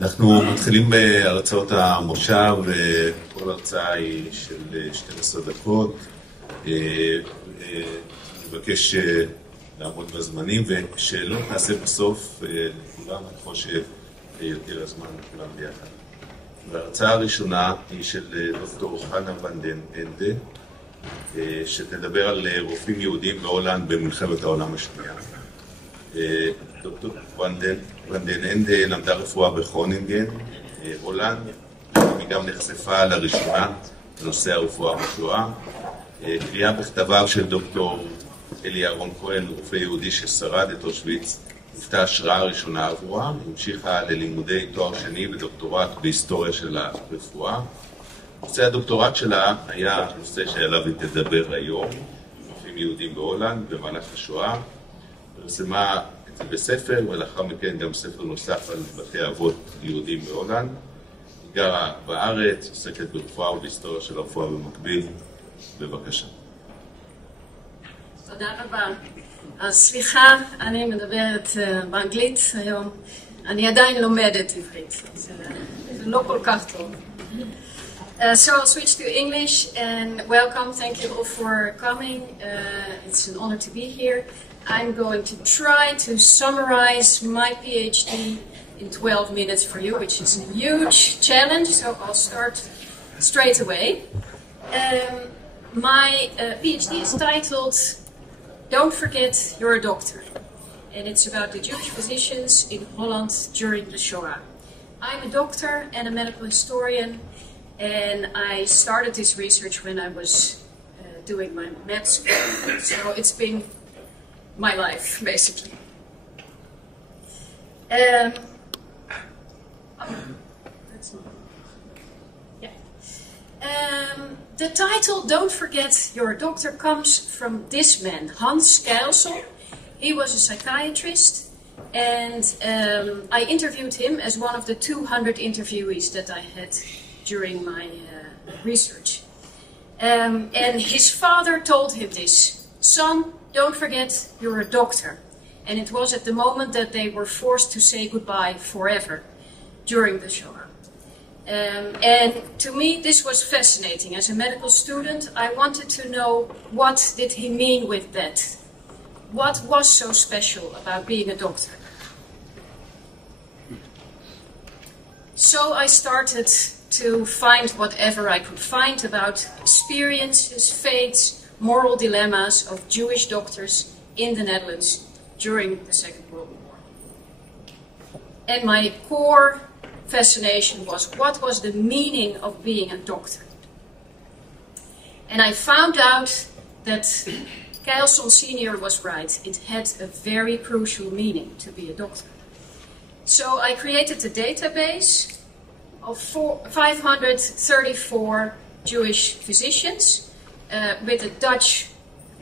אנחנו מתחילים בהרצאות המושב, וכל הרצאה היא של 12 דקות. אני מבקש לעמוד בזמנים, ושאלות נעשה בסוף לכולם, כמו שיותר הזמן לכולם ביחד. וההרצאה הראשונה היא של דוקטור חנה ונדן אנדה, שתדבר על רופאים יהודים בהולנד במלחמת העולם השנייה. דוקטור ונדן אנדה למדה רפואה בכרונינגן, הולנד. היא גם נחשפה לראשונה בנושא הרפואה ושואה. קריאה בכתביו של דוקטור אלי אהרון כהן, רופא יהודי ששרד את אושוויץ, היוותה השראה ראשונה עבורה. המשיכה ללימודי תואר שני ודוקטורט בהיסטוריה של הרפואה. נושא הדוקטורט שלה היה נושא שעליו היא תדבר היום, רופאים יהודים בהולנד במהלך השואה. פרסמה את זה בספר, ולאחר מכן גם ספר נוסף על בתי אבות יהודים בהולנד. היא גרה בארץ, עוסקת ברפואה ובהיסטוריה של הרפואה במקביל. בבקשה. תודה רבה. אז סליחה, אני מדברת באנגלית היום. אני עדיין לומדת עברית, זה לא כל כך טוב. So I'll switch to English, and welcome. Thank you all for coming. It's an honor to be here. I'm going to try to summarize my PhD in 12 minutes for you, which is a huge challenge, so I'll start straight away. My PhD is titled Don't Forget You're a Doctor, and it's about the Jewish physicians in Holland during the Shoah. I'm a doctor and a medical historian, and I started this research when I was doing my med school, so it's been my life, basically. The title, Don't Forget You're a Doctor, comes from this man, Hans Keilson. He was a psychiatrist, and I interviewed him as one of the 200 interviewees that I had during my research. And his father told him this: son, don't forget you're a doctor. And it was at the moment that they were forced to say goodbye forever during the Shoah. And to me this was fascinating. As a medical student, I wanted to know, what did he mean with that? What was so special about being a doctor? So I started to find whatever I could find about experiences, fates, moral dilemmas of Jewish doctors in the Netherlands during the Second World War. And my core fascination was, what was the meaning of being a doctor? And I found out that Keilson Sr. was right. It had a very crucial meaning to be a doctor. So I created a database of 534 Jewish physicians with a Dutch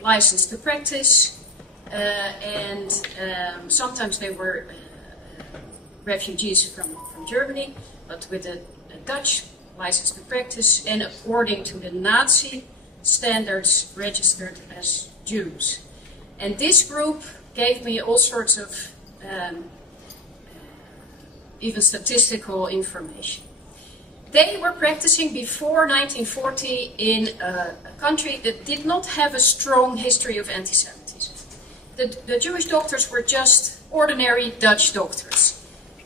license to practice, and sometimes they were refugees from Germany, but with a Dutch license to practice, and according to the Nazi standards, registered as Jews. And this group gave me all sorts of even statistical information. They were practicing before 1940 in a country that did not have a strong history of anti-Semitism. The Jewish doctors were just ordinary Dutch doctors,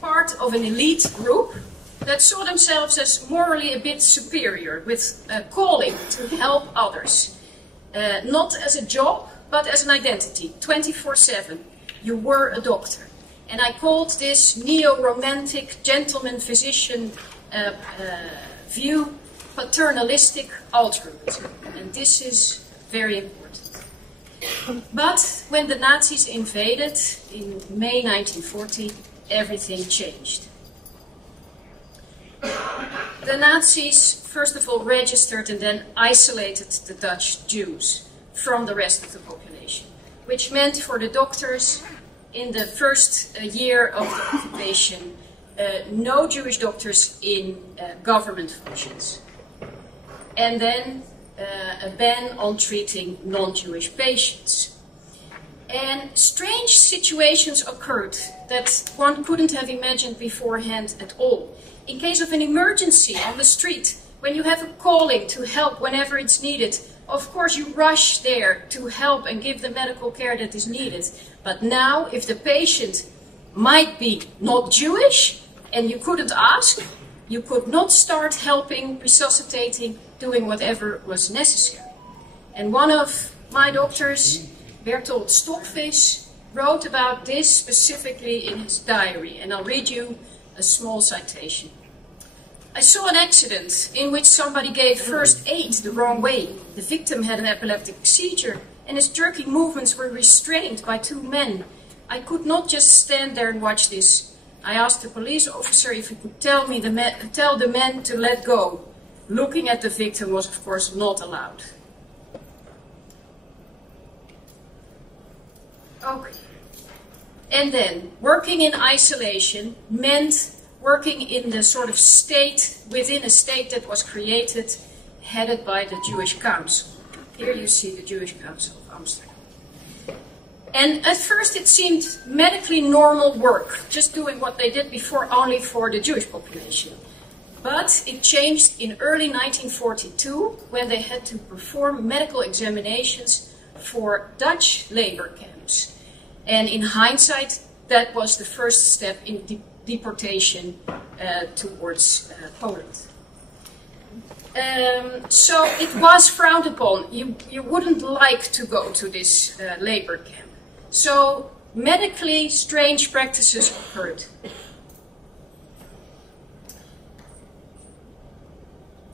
part of an elite group that saw themselves as morally a bit superior, with a calling to help others. Not as a job, but as an identity, 24/7. You were a doctor. And I called this neo-romantic gentleman-physician view paternalistic altruism. And this is very important. But when the Nazis invaded in May 1940, everything changed. The Nazis, first of all, registered and then isolated the Dutch Jews from the rest of the population, which meant for the doctors in the first year of the occupation, no Jewish doctors in government functions. And then a ban on treating non-Jewish patients. And strange situations occurred that one couldn't have imagined beforehand at all. In case of an emergency on the street, when you have a calling to help whenever it's needed, of course you rush there to help and give the medical care that is needed. But now, if the patient might be not Jewish and you couldn't ask, you could not start helping, resuscitating, doing whatever was necessary. And one of my doctors, Bertolt Stockfish, wrote about this specifically in his diary, and I'll read you a small citation. I saw an accident in which somebody gave first aid the wrong way. The victim had an epileptic seizure, and his jerking movements were restrained by two men. I could not just stand there and watch this. I asked the police officer if he could tell the men to let go. Looking at the victim was, of course, not allowed. Okay. And then, working in isolation meant working in the sort of state, within a state that was created, headed by the Jewish Council. Here you see the Jewish Council of Amsterdam. And at first it seemed medically normal work, just doing what they did before only for the Jewish population. But it changed in early 1942 when they had to perform medical examinations for Dutch labor camps. And in hindsight, that was the first step in deportation towards Poland. So it was frowned upon. You wouldn't like to go to this labor camp. So medically strange practices occurred.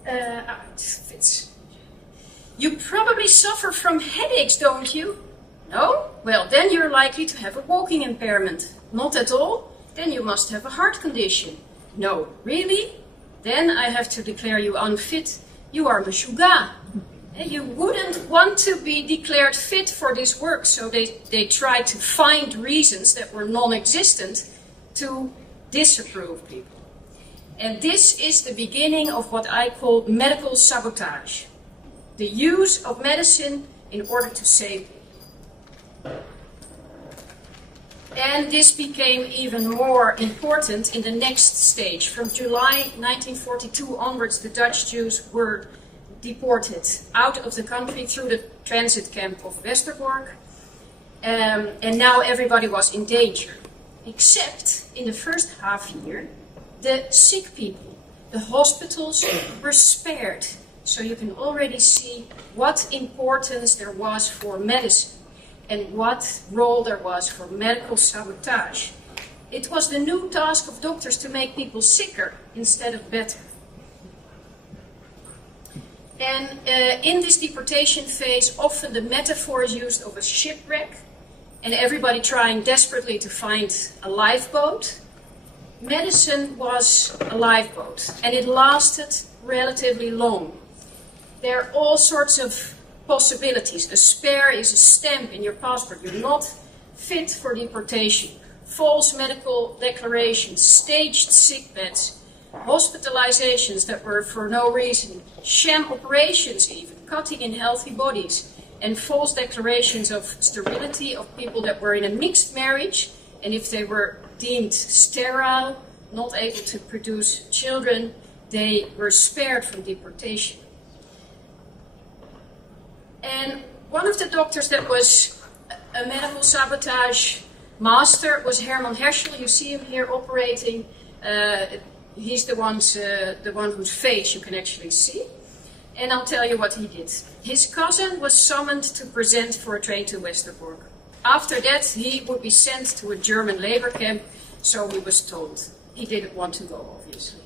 It fits. You probably suffer from headaches, don't you? No? Well, then you're likely to have a walking impairment. Not at all? Then you must have a heart condition. No. Really? Then I have to declare you unfit. You are meshuga. You wouldn't want to be declared fit for this work, so they tried to find reasons that were non-existent to disapprove people. And this is the beginning of what I call medical sabotage. The use of medicine in order to save people. And this became even more important in the next stage. From July 1942 onwards, the Dutch Jews were deported out of the country through the transit camp of Westerbork. And now everybody was in danger. Except in the first half year, the sick people, the hospitals were spared. So you can already see what importance there was for medicine and what role there was for medical sabotage. It was the new task of doctors to make people sicker instead of better. And in this deportation phase, often the metaphor is used of a shipwreck and everybody trying desperately to find a lifeboat. Medicine was a lifeboat, and it lasted relatively long. There are all sorts of possibilities. A spare is a stamp in your passport. You're not fit for deportation. False medical declarations, staged sickbeds, hospitalizations that were for no reason, sham operations even, cutting in healthy bodies, and false declarations of sterility of people that were in a mixed marriage, and if they were deemed sterile, not able to produce children, they were spared from deportation. And one of the doctors that was a medical sabotage master was Hermann Herschel. You see him here operating. He's the one whose face you can actually see. And I'll tell you what he did. His cousin was summoned to present for a train to Westerbork. After that, he would be sent to a German labor camp, so he was told. He didn't want to go, obviously.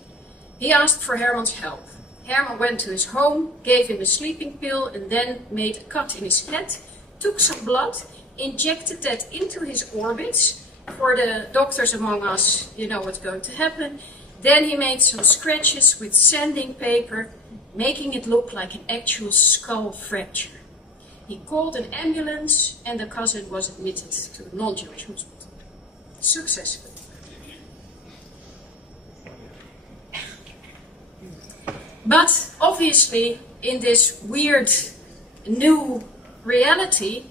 He asked for Hermann's help. Hermann went to his home, gave him a sleeping pill, and then made a cut in his head, took some blood, injected that into his orbits. For the doctors among us, you know what's going to happen. Then he made some scratches with sanding paper, making it look like an actual skull fracture. He called an ambulance, and the cousin was admitted to a non-Jewish hospital. Successfully. But obviously, in this weird new reality,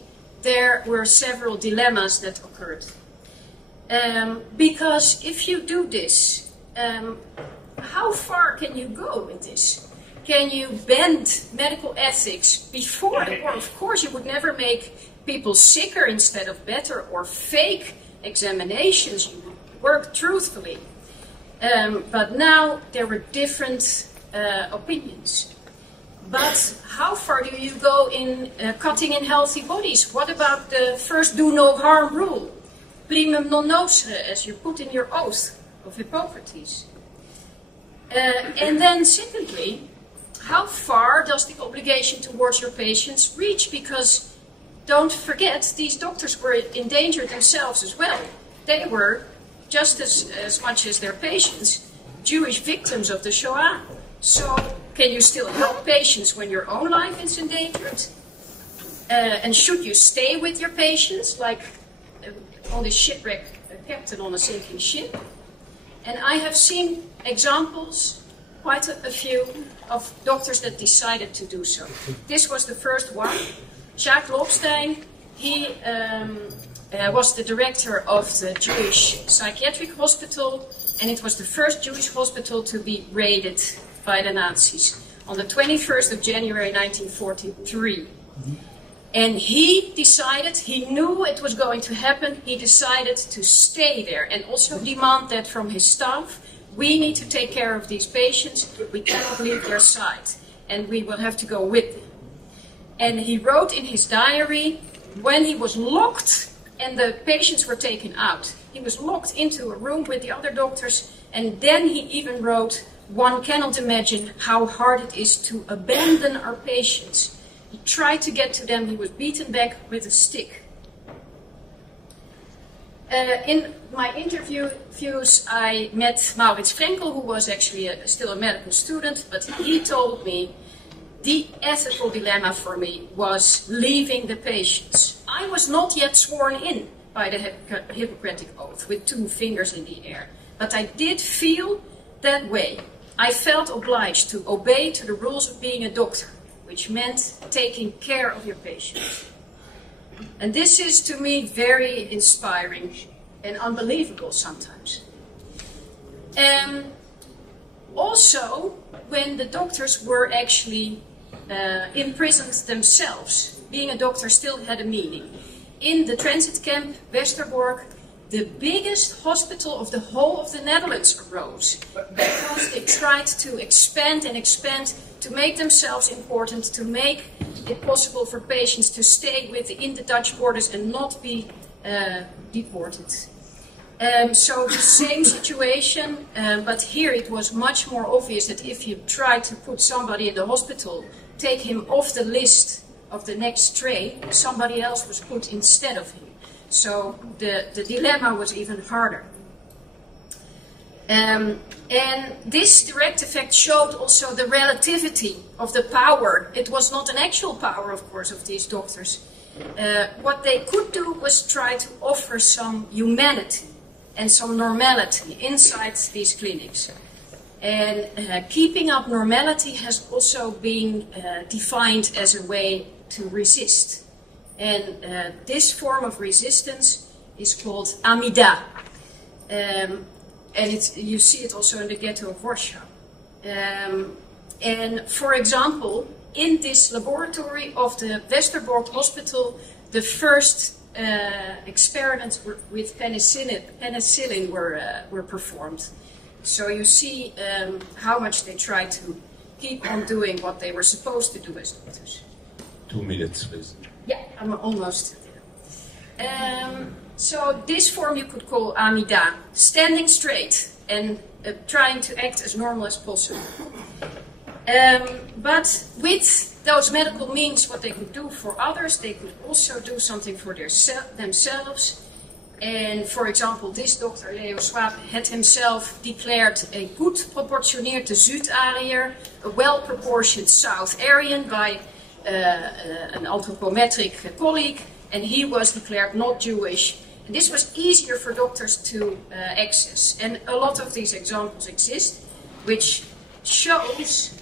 there were several dilemmas that occurred. Because if you do this, how far can you go with this? Can you bend medical ethics before the war? Of course, you would never make people sicker instead of better, or fake examinations. You would work truthfully. But now there were different opinions. But how far do you go in cutting in healthy bodies? What about the first do no harm rule? Primum non nocere, as you put in your oath of Hippocrates. And then secondly, how far does the obligation towards your patients reach? Because don't forget, these doctors were in danger themselves as well. They were, just as much as their patients, Jewish victims of the Shoah. So can you still help patients when your own life is endangered? And should you stay with your patients, like on this shipwreck, a captain on a sinking ship? And I have seen examples, quite a few, of doctors that decided to do so. This was the first one. Jacques Lobstein, he was the director of the Jewish Psychiatric Hospital, and it was the first Jewish hospital to be raided by the Nazis on the 21st of January 1943. And he decided, he knew it was going to happen, he decided to stay there and also demand that from his staff. We need to take care of these patients, we cannot leave their side, and we will have to go with them. And he wrote in his diary, when he was locked and the patients were taken out, he was locked into a room with the other doctors, and then he even wrote, one cannot imagine how hard it is to abandon our patients. He tried to get to them, he was beaten back with a stick. In my interviews, I met Maurits Frenkel, who was actually still a medical student, but he told me the ethical dilemma for me was leaving the patients. I was not yet sworn in by the Hippocratic Oath with 2 fingers in the air, but I did feel that way. I felt obliged to obey to the rules of being a doctor, which meant taking care of your patients. And this is, to me, very inspiring and unbelievable sometimes. Also, when the doctors were actually imprisoned themselves, being a doctor still had a meaning. In the transit camp, Westerbork, the biggest hospital of the whole of the Netherlands arose, because they tried to expand and expand to make themselves important, to make it possible for patients to stay within the Dutch borders and not be deported. So the same situation, but here it was much more obvious that if you try to put somebody in the hospital, take him off the list of the next train, somebody else was put instead of him. So the dilemma was even harder. And this direct effect showed also the relativity of the power. It was not an actual power, of course, of these doctors. What they could do was try to offer some humanity and some normality inside these clinics. And keeping up normality has also been defined as a way to resist. And this form of resistance is called Amida. And you see it also in the ghetto of Warsaw. And for example, in this laboratory of the Westerbork Hospital, the first experiments with penicillin were performed. So you see how much they try to keep on doing what they were supposed to do as doctors. 2 minutes, please. Yeah, I'm almost there. So this form you could call Amida, standing straight and trying to act as normal as possible. But with those medical means, what they could do for others, they could also do something for themselves. And for example, this Dr. Leo Schwab had himself declared a goed proportioneerde Zuid-Ariër, a well-proportioned South Aryan by an anthropometric colleague, and he was declared not Jewish. And this was easier for doctors to access. And a lot of these examples exist, which shows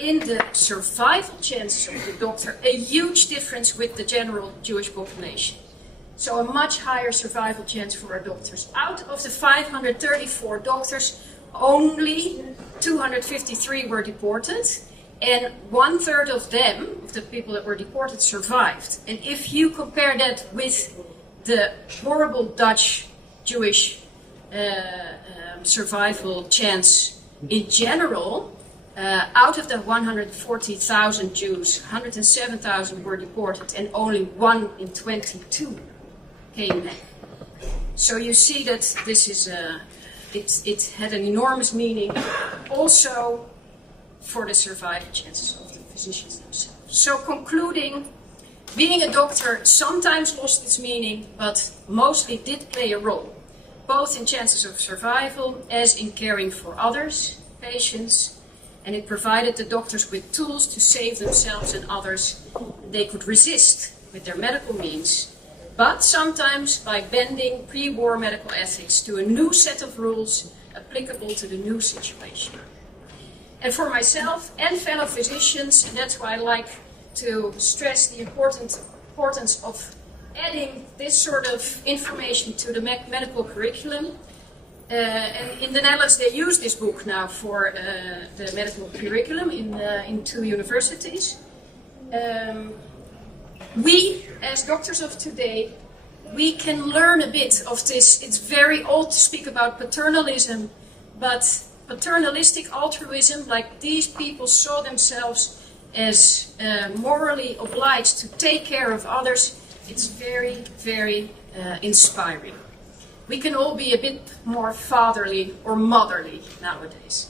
in the survival chances of the doctor a huge difference with the general Jewish population. So a much higher survival chance for our doctors. Out of the 534 doctors, only 253 were deported, and 1/3 of them, of the people that were deported, survived. And if you compare that with the horrible Dutch Jewish survival chance in general, out of the 140,000 Jews, 107,000 were deported, and only 1 in 22 came back. So you see that this is it had an enormous meaning also for the survival chances of the physicians themselves. So concluding, being a doctor sometimes lost its meaning, but mostly did play a role, both in chances of survival as in caring for others, patients, and it provided the doctors with tools to save themselves and others they could resist with their medical means, but sometimes by bending pre-war medical ethics to a new set of rules applicable to the new situation. And for myself and fellow physicians, and that's why I like to stress the importance of adding this sort of information to the medical curriculum. And in the Netherlands, they use this book now for the medical curriculum in 2 universities. We, as doctors of today, we can learn a bit of this. It's very old to speak about paternalism, but paternalistic altruism, like these people saw themselves as morally obliged to take care of others, it's very, very inspiring. We can all be a bit more fatherly or motherly nowadays.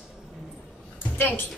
Thank you.